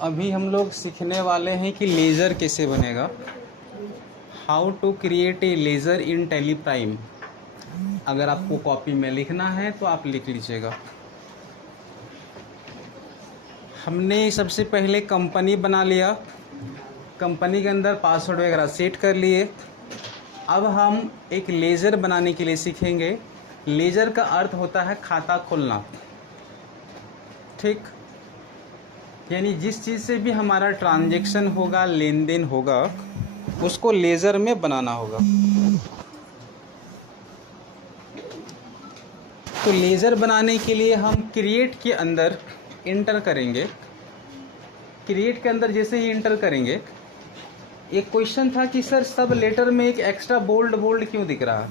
अभी हम लोग सीखने वाले हैं कि लेज़र कैसे बनेगा। How to create a ledger in Tally Prime. अगर आपको कॉपी में लिखना है तो आप लिख लीजिएगा। हमने सबसे पहले कंपनी बना लिया, कंपनी के अंदर पासवर्ड वगैरह सेट कर लिए। अब हम एक लेज़र बनाने के लिए सीखेंगे। लेज़र का अर्थ होता है खाता खोलना, ठीक। यानी जिस चीज़ से भी हमारा ट्रांजैक्शन होगा, लेन देन होगा, उसको लेज़र में बनाना होगा। तो लेज़र बनाने के लिए हम क्रिएट के अंदर इंटर करेंगे। क्रिएट के अंदर जैसे ही इंटर करेंगे, एक क्वेश्चन था कि सर सब लेटर में एक एक्स्ट्रा बोल्ड बोल्ड क्यों दिख रहा है।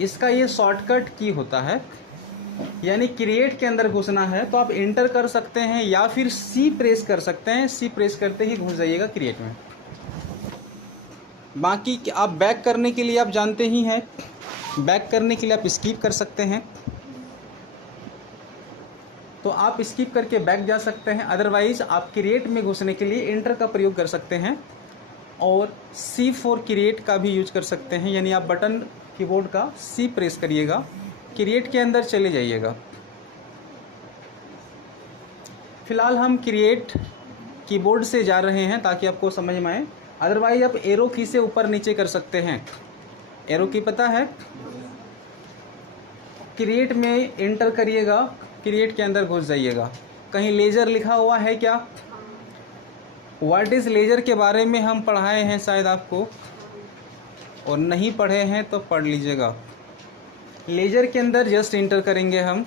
इसका ये शॉर्टकट की होता है। यानी क्रिएट के अंदर घुसना है तो आप इंटर कर सकते हैं या फिर सी प्रेस कर सकते हैं। सी प्रेस करते ही घुस जाइएगा क्रिएट में। बाकी आप बैक करने के लिए आप जानते ही हैं, बैक करने के लिए आप स्किप कर सकते हैं, तो आप स्किप करके बैक जा सकते हैं। अदरवाइज आप क्रिएट में घुसने के लिए इंटर का प्रयोग कर सकते हैं और C4 क्रिएट का भी यूज कर सकते हैं। यानी आप बटन कीबोर्ड का C प्रेस करिएगा, क्रिएट के अंदर चले जाइएगा। फिलहाल हम क्रिएट कीबोर्ड से जा रहे हैं ताकि आपको समझ में आए। अदरवाइज आप एरो की से ऊपर नीचे कर सकते हैं। एरो की पता है, क्रिएट में इंटर करिएगा, क्रिएट के अंदर घुस जाइएगा। कहीं लेज़र लिखा हुआ है क्या? व्हाट इज़ लेज़र के बारे में हम पढ़ाए हैं शायद आपको, और नहीं पढ़े हैं तो पढ़ लीजिएगा। लेज़र के अंदर जस्ट इंटर करेंगे हम।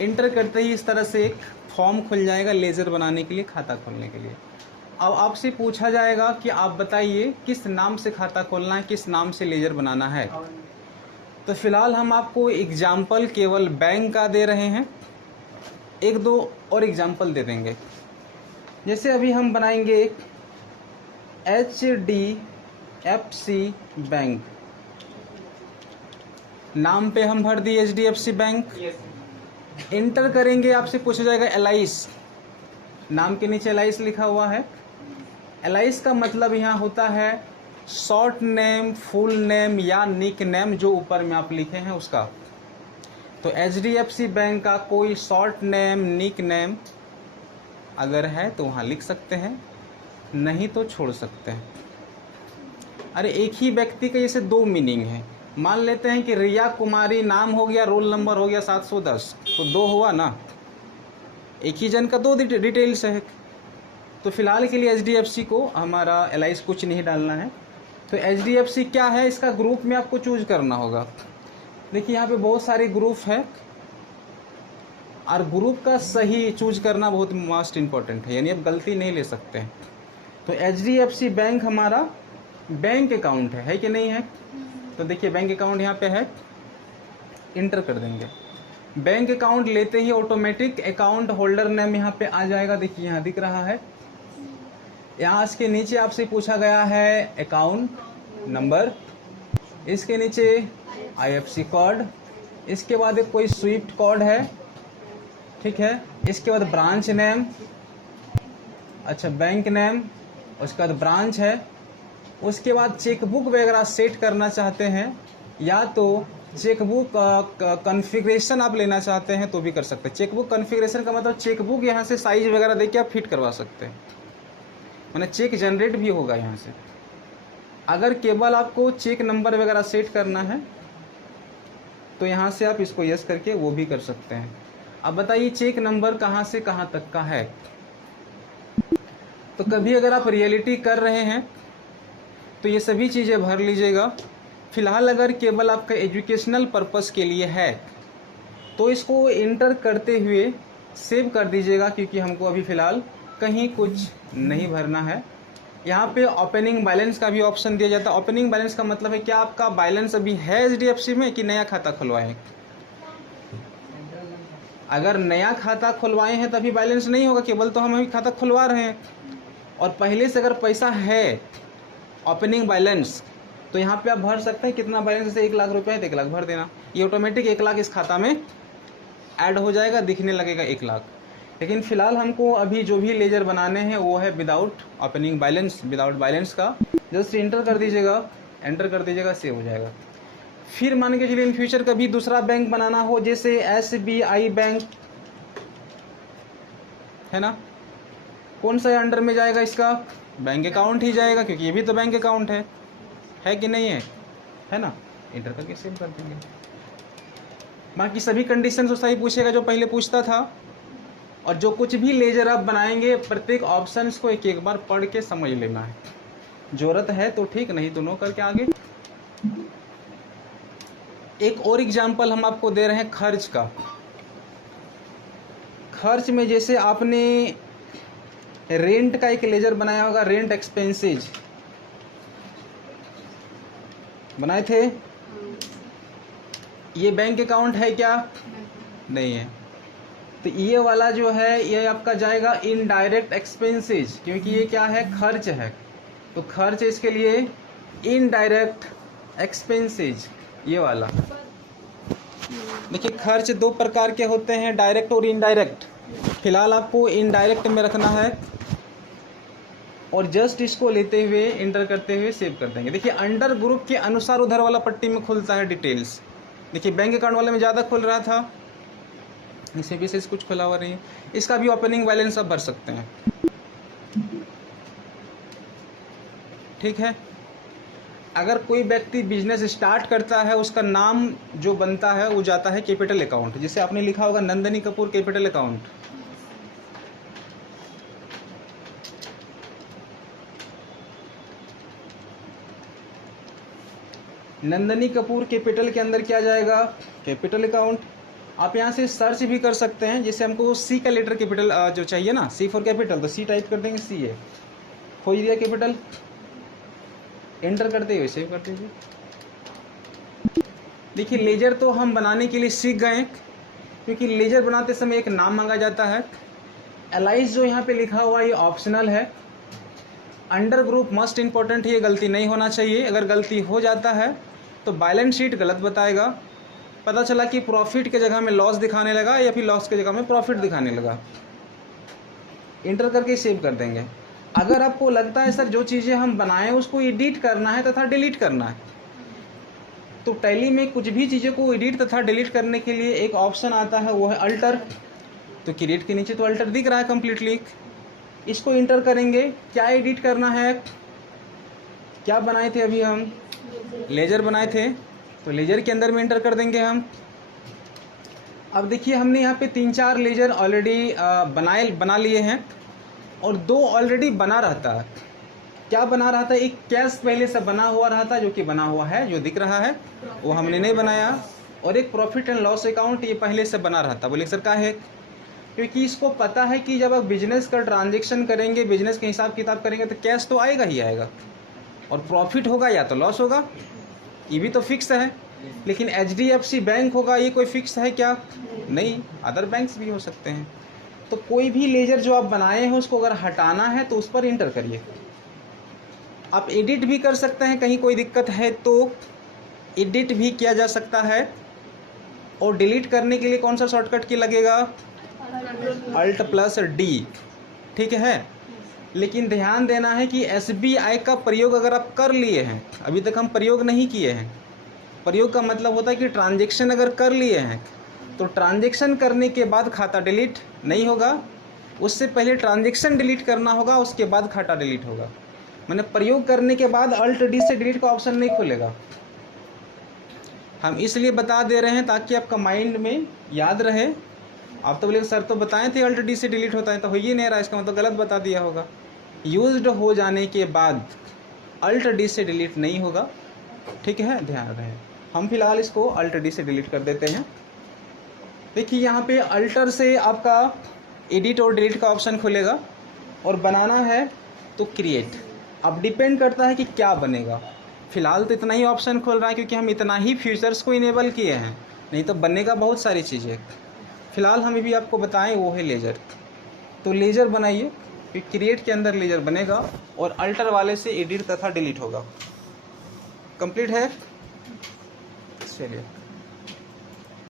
इंटर करते ही इस तरह से एक फॉर्म खुल जाएगा लेज़र बनाने के लिए, खाता खोलने के लिए। अब आपसे पूछा जाएगा कि आप बताइए किस नाम से खाता खोलना है, किस नाम से लेज़र बनाना है। तो फिलहाल हम आपको एग्जाम्पल केवल बैंक का दे रहे हैं, एक दो और एग्जाम्पल दे देंगे। जैसे अभी हम बनाएंगे HDFC बैंक, नाम पे हम भर दिए HDFC बैंक। इंटर करेंगे, आपसे पूछा जाएगा एलाइस, नाम के नीचे एलाइस लिखा हुआ है। एलाइस का मतलब यहाँ होता है शॉर्ट नेम, फुल नेम या निक नेम, जो ऊपर में आप लिखे हैं उसका। तो HDFC बैंक का कोई शॉर्ट नेम, निक नेम अगर है तो वहाँ लिख सकते हैं, नहीं तो छोड़ सकते हैं। अरे एक ही व्यक्ति का जैसे दो मीनिंग है। मान लेते हैं कि रिया कुमारी नाम हो गया, रोल नंबर हो गया 710, तो दो हुआ ना, एक ही जन का दो डिटेल्स है। तो फिलहाल के लिए HDFC को हमारा एलाइस कुछ नहीं डालना है। तो HDFC क्या है, इसका ग्रुप में आपको चूज करना होगा। देखिए यहाँ पे बहुत सारे ग्रुप है और ग्रुप का सही चूज करना बहुत मोस्ट इम्पॉर्टेंट है, यानी आप गलती नहीं ले सकते हैं। तो HDFC बैंक हमारा बैंक अकाउंट है कि नहीं है? तो देखिए बैंक अकाउंट यहाँ पे है, इंटर कर देंगे। बैंक अकाउंट लेते ही ऑटोमेटिक अकाउंट होल्डर नेम यहाँ पे आ जाएगा। देखिए यहाँ दिख रहा है। यहाँ इसके नीचे आपसे पूछा गया है अकाउंट नंबर, इसके नीचे IFSC कोड, इसके बाद एक कोई स्विफ्ट कोड है, ठीक है। इसके बाद ब्रांच नेम, अच्छा बैंक नेम, उसके बाद ब्रांच है। उसके बाद चेकबुक वगैरह सेट करना चाहते हैं या तो चेकबुक कॉन्फ़िगरेशन आप लेना चाहते हैं तो भी कर सकते हैं। चेकबुक कॉन्फ़िगरेशन का मतलब चेकबुक यहाँ से साइज वगैरह देके आप फिट करवा सकते हैं, माने चेक जनरेट भी होगा यहाँ से। अगर केवल आपको चेक नंबर वगैरह सेट करना है तो यहाँ से आप इसको यस करके वो भी कर सकते हैं। अब बताइए चेक नंबर कहाँ से कहाँ तक का है। तो कभी अगर आप रियलिटी कर रहे हैं तो ये सभी चीज़ें भर लीजिएगा। फिलहाल अगर केवल आपका एजुकेशनल पर्पस के लिए है तो इसको इंटर करते हुए सेव कर दीजिएगा, क्योंकि हमको अभी फ़िलहाल कहीं कुछ नहीं भरना है। यहाँ पे ओपनिंग बैलेंस का भी ऑप्शन दिया जाता है। ओपनिंग बैलेंस का मतलब है क्या आपका बैलेंस अभी है HDFC में कि नया खाता खुलवाए हैं। अगर नया खाता खुलवाए हैं तभी बैलेंस नहीं होगा, केवल तो हम अभी खाता खुलवा रहे हैं। और पहले से अगर पैसा है ओपनिंग बैलेंस तो यहाँ पे आप भर सकते हैं कितना बैलेंस, जैसे 1 लाख रुपये है तो 1 लाख भर देना। ये ऑटोमेटिक 1 लाख इस खाता में ऐड हो जाएगा, दिखने लगेगा 1 लाख। लेकिन फ़िलहाल हमको अभी जो भी लेजर बनाने हैं वो है without opening balance, without balance का। जस्ट एंटर कर दीजिएगा, सेव हो जाएगा। फिर मान के चलिए इन फ्यूचर कभी दूसरा बैंक बनाना हो, जैसे SBI बैंक है ना, कौन सा अंडर में जाएगा इसका? बैंक अकाउंट ही जाएगा, क्योंकि ये भी तो बैंक अकाउंट है कि नहीं है ना। एंटर करके सेव कर देंगे। बाकी सभी कंडीशन तो सही पूछेगा जो पहले पूछता था, और जो कुछ भी लेजर आप बनाएंगे प्रत्येक ऑप्शंस को एक एक बार पढ़ के समझ लेना है। जरूरत है तो ठीक, नहीं तो नो करके आगे। एक और एग्जांपल हम आपको दे रहे हैं खर्च का। खर्च में जैसे आपने रेंट का एक लेजर बनाया होगा, रेंट एक्सपेंसेज बनाए थे। ये बैंक अकाउंट है क्या? नहीं है। तो ये वाला जो है ये आपका जाएगा इनडायरेक्ट एक्सपेंसेज, क्योंकि ये क्या है? खर्च है। तो खर्च इसके लिए इनडायरेक्ट एक्सपेंसेज, ये वाला। देखिए खर्च दो प्रकार के होते हैं, डायरेक्ट और इनडायरेक्ट। फिलहाल आपको इनडायरेक्ट में रखना है, और जस्ट इसको लेते हुए एंटर करते हुए सेव कर देंगे। देखिए अंडर ग्रुप के अनुसार उधर वाला पट्टी में खुलता है डिटेल्स। देखिए बैंक अकाउंट वाले में ज़्यादा खुल रहा था, इसे विशेष कुछ खुला हुआ नहीं है। इसका भी ओपनिंग बैलेंस आप भर सकते हैं, ठीक है। अगर कोई व्यक्ति बिजनेस स्टार्ट करता है, उसका नाम जो बनता है वो जाता है कैपिटल अकाउंट, जिसे आपने लिखा होगा Nandini Kapoor capital account. Nandini Kapoor capital के अंदर क्या जाएगा? Capital account. आप यहाँ से सर्च भी कर सकते हैं, जैसे हमको सी का लेटर कैपिटल जो चाहिए ना, सी फॉर कैपिटल, तो सी टाइप कर देंगे, सी है, खोज दिया कैपिटल, एंटर करते हुए सेव कर दीजिए। देखिए लेजर तो हम बनाने के लिए सीख गए, क्योंकि लेजर बनाते समय एक नाम मांगा जाता है। एलाइज जो यहाँ पे लिखा हुआ है ये ऑप्शनल है। अंडर ग्रुप मस्ट इम्पोर्टेंट है, ये गलती नहीं होना चाहिए। अगर गलती हो जाता है तो बैलेंस शीट गलत बताएगा। पता चला कि प्रॉफिट के जगह में लॉस दिखाने लगा, या फिर लॉस के जगह में प्रॉफिट दिखाने लगा, इंटर करके सेव कर देंगे। अगर आपको लगता है सर जो चीज़ें हम बनाएं उसको एडिट करना है तथा डिलीट करना है, तो टैली में कुछ भी चीज़ों को एडिट तथा डिलीट करने के लिए एक ऑप्शन आता है, वो है अल्टर। तो क्रिएट के नीचे तो अल्टर दिख रहा है कंप्लीटली, इसको इंटर करेंगे। क्या एडिट करना है? क्या बनाए थे अभी हम? लेजर बनाए थे, तो लेजर के अंदर में इंटर कर देंगे हम। अब देखिए हमने यहाँ पे 3-4 लेजर ऑलरेडी बना लिए हैं, और 2 ऑलरेडी बना रहता है। क्या बना रहा था? एक कैश पहले से बना हुआ रहा था, जो कि बना हुआ है, जो दिख रहा है वो हमने नहीं बनाया, और एक प्रॉफिट एंड लॉस अकाउंट ये पहले से बना रहा था। बोले सर का है? क्योंकि इसको पता है कि जब आप बिजनेस का ट्रांजैक्शन करेंगे, बिजनेस के हिसाब किताब करेंगे, तो कैश तो आएगा ही आएगा, और प्रॉफिट होगा या तो लॉस होगा, ये भी तो फिक्स है। लेकिन HDFC बैंक होगा, ये कोई फिक्स है क्या? नहीं, अदर बैंक्स भी हो सकते हैं। तो कोई भी लेजर जो आप बनाए हैं उसको अगर हटाना है तो उस पर इंटर करिए। आप एडिट भी कर सकते हैं, कहीं कोई दिक्कत है तो एडिट भी किया जा सकता है। और डिलीट करने के लिए कौन सा शॉर्टकट की लगेगा? Alt+D, ठीक है। लेकिन ध्यान देना है कि SBI का प्रयोग अगर आप कर लिए हैं, अभी तक हम प्रयोग नहीं किए हैं। प्रयोग का मतलब होता है कि ट्रांजैक्शन अगर कर लिए हैं, तो ट्रांजैक्शन करने के बाद खाता डिलीट नहीं होगा, उससे पहले ट्रांजैक्शन डिलीट करना होगा, उसके बाद खाता डिलीट होगा। मैंने प्रयोग करने के बाद Alt+D से डिलीट का ऑप्शन नहीं खुलेगा। हम इसलिए बता दे रहे हैं ताकि आपका माइंड में याद रहे। आप तो बोले सर तो बताए थे Alt+D से डिलीट होता है, तो हो ही नहीं रहा, इसका मतलब गलत बता दिया होगा। यूज्ड हो जाने के बाद Alt+D से डिलीट नहीं होगा, ठीक है, ध्यान रहे। हम फिलहाल इसको Alt+D से डिलीट कर देते हैं। देखिए यहाँ पे अल्टर से आपका एडिट और डिलीट का ऑप्शन खुलेगा, और बनाना है तो क्रिएट। अब डिपेंड करता है कि क्या बनेगा। फिलहाल तो इतना ही ऑप्शन खुल रहा है क्योंकि हम इतना ही फीचर्स को इनेबल किए हैं, नहीं तो बनेगा बहुत सारी चीज़ें। फिलहाल हम भी आपको बताएं वो है लेजर। तो लेजर बनाइए, फिर क्रिएट के अंदर लेजर बनेगा, और अल्टर वाले से एडिट तथा डिलीट होगा। कंप्लीट है, चलिए।